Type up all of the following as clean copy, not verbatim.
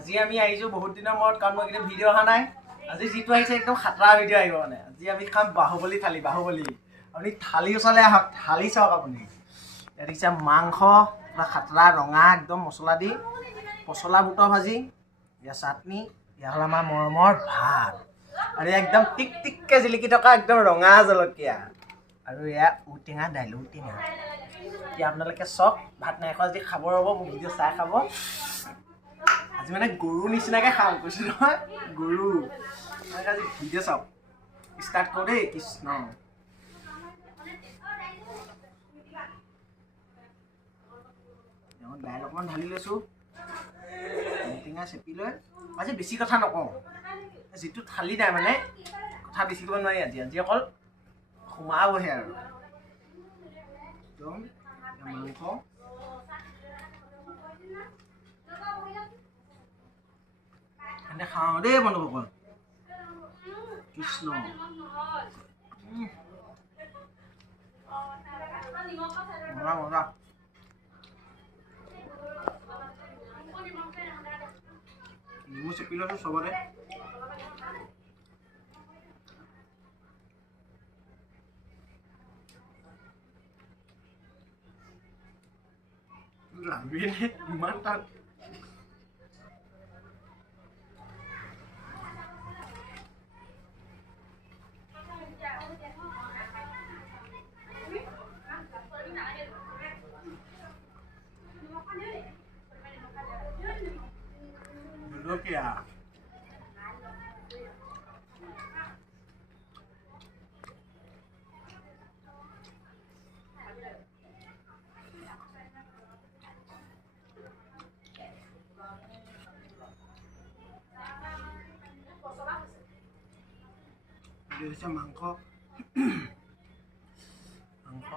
আজি আমি আহিছোঁ বহুত দিনৰ মূৰত, কাৰণ মই কিন্তু ভিডিঅ' অহা নাই। আজি যিটো আহিছে একদম খাতৰা ভিডিঅ' আহিব মানে। আজি আমি খাম বাহুবলী থালি, বাহুবলী। আপুনি থালি ওচৰলৈ আহক, থালি চাওক আপুনি। ইয়াত দেখিছে মাংস পুৰা খাতৰা ৰঙা একদম মছলা দি, পচলা বুটৰ ভাজি, ইয়াৰ চাটনি, ইয়াৰ হ'ল আমাৰ মৰমৰ ভাত, আৰু একদম টিক টিককৈ জিলিকি থকা একদম ৰঙা জলকীয়া, আৰু এয়া ঔটেঙা দাইল, ঔটেঙা। এতিয়া আপোনালোকে চক, ভাত নাই খোৱা যদি খাব ৰ'ব, মোক ভিডিঅ' চাই খাব। আজি মানে গৰু নিচিনাকৈ খাম, কৈছোঁ নহয় গৰু। আজি ভিডিঅ' চাওক, ষ্টাৰ্ট কৰোঁ দেই। কৃষ্ণ দাইল অকণমান ঢালি লৈছোঁ, ঔটেঙা চেপি লৈ। আজি বেছি কথা নকওঁ, যিটো থালি নাই মানে কথা বেছি ক'ব নোৱাৰি। আজি অকল সোমাবহে আৰু একদম মাংস। এনে খাওঁ দেই বন্ধুসকল, কৃষ্ণ। মজা মজা। নেমু চেপি লৈছোঁ চবতে। লাগিলে ইমান টান। জলকীয়া হৈছে মাংস, মাংস।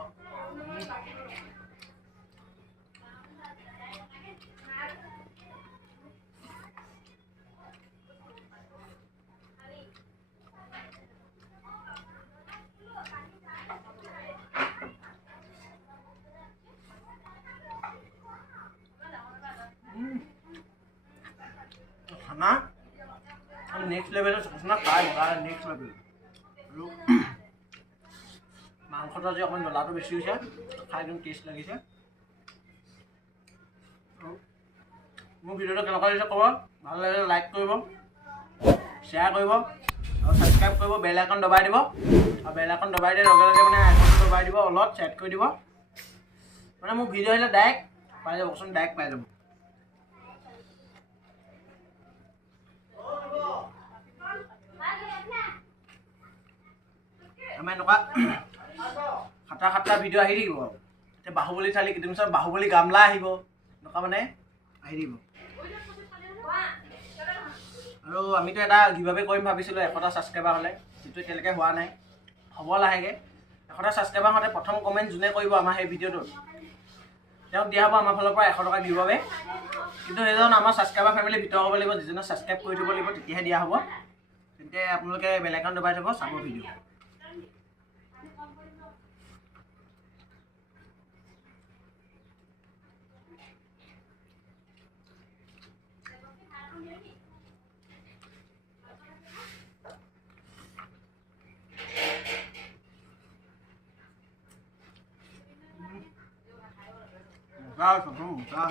খানা নেক্সট লেভেলৰ খানা খাই নেক্সট লেভেল। আৰু মাংসটো আজি অকণমান জ্বলাটো বেছি হৈছে, খাই একদম টেষ্ট লাগিছে। মোৰ ভিডিঅ'টো কেনেকুৱা লাগিছে ক'ব, ভাল লাগিলে লাইক কৰিব, শ্বেয়াৰ কৰিব, আৰু ছাবস্ক্ৰাইব কৰিব, বেল আইকন দবাই দিব। আৰু বেল আইকন দবাই দিয়াৰ লগে লগে মানে আইকনটো দবাই দিব, অলপ চেট কৰি দিব, মানে মোৰ ভিডিঅ' আহিলে ডাইৰেক্ট পাই যাবচোন, ডাইৰেক্ট পাই যাব। আমাৰ এনেকুৱা খাতৰা ভিডিঅ' আহি থাকিব। এতিয়া বাহুবলী থালি, কেইদিনমান পিছত বাহুবলী গামলা আহিব, এনেকুৱা মানে আহি থাকিব। আৰু আমিতো এটা গিভআৱে কৰিম ভাবিছিলোঁ 100টা ছাবস্ক্ৰাইবাৰ হ'লে, যিটো এতিয়ালৈকে হোৱা নাই, হ'ব লাহেকৈ। 100টা ছাবস্ক্ৰাইবাৰ হ'লে প্ৰথম কমেণ্ট যোনে কৰিব আমাৰ সেই ভিডিঅ'টোত, তেওঁক দিয়া হ'ব আমাৰ ফালৰ পৰা 100 টকা গিভআৱে। কিন্তু সেইজন আমাৰ ছাবস্ক্ৰাইবাৰ ফেমিলিৰ ভিতৰত হ'ব লাগিব, যিজনে ছাবস্ক্ৰাইব কৰি দিব লাগিব, তেতিয়াহে দিয়া হ'ব। তেন্তে আপোনালোকে বেল আইকন দবাই থ'ব, চাব ভিডিঅ'। মজা।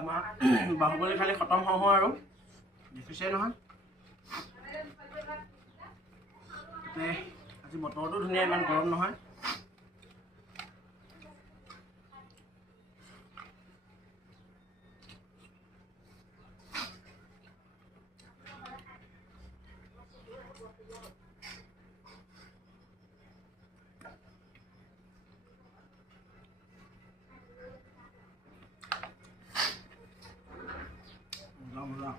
আমাৰ বাহুবলী খালি খতম হওঁ আৰু দেখিছে নহয়। আজি বতৰটো ধুনীয়া, ইমান গৰম নহয়। মজা।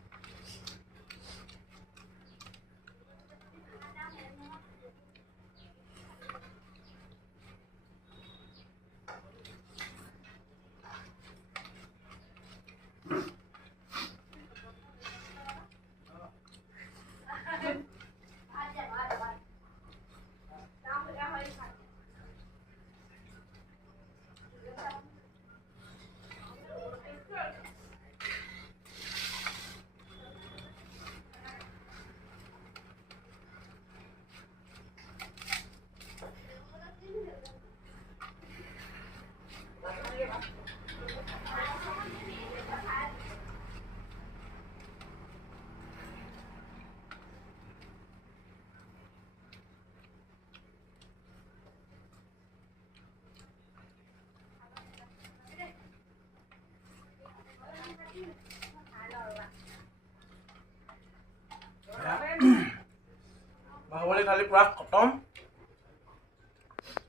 বাহুবলী খালি পুৰা খতম।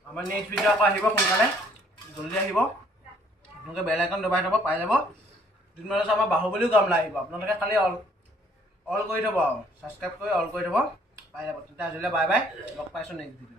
আমাৰ নেক্সট ভিডিঅ' আকৌ আহিব সোনকালে, জল্দি আহিব। আপোনালোকে বেল আইকন দবাই থ'ব, পাই যাব। যোনমান আছে আমাৰ বাহুবলীও গামলা আহিব, আপোনালোকে খালি অল কৰি থ'ব আৰু ছাবস্ক্ৰাইব কৰি অল কৰি থ'ব, পাই যাব। তেতিয়া আজিলৈ বাই বাই, লগ পাইছোঁ নেক্সট ভিডিঅ'।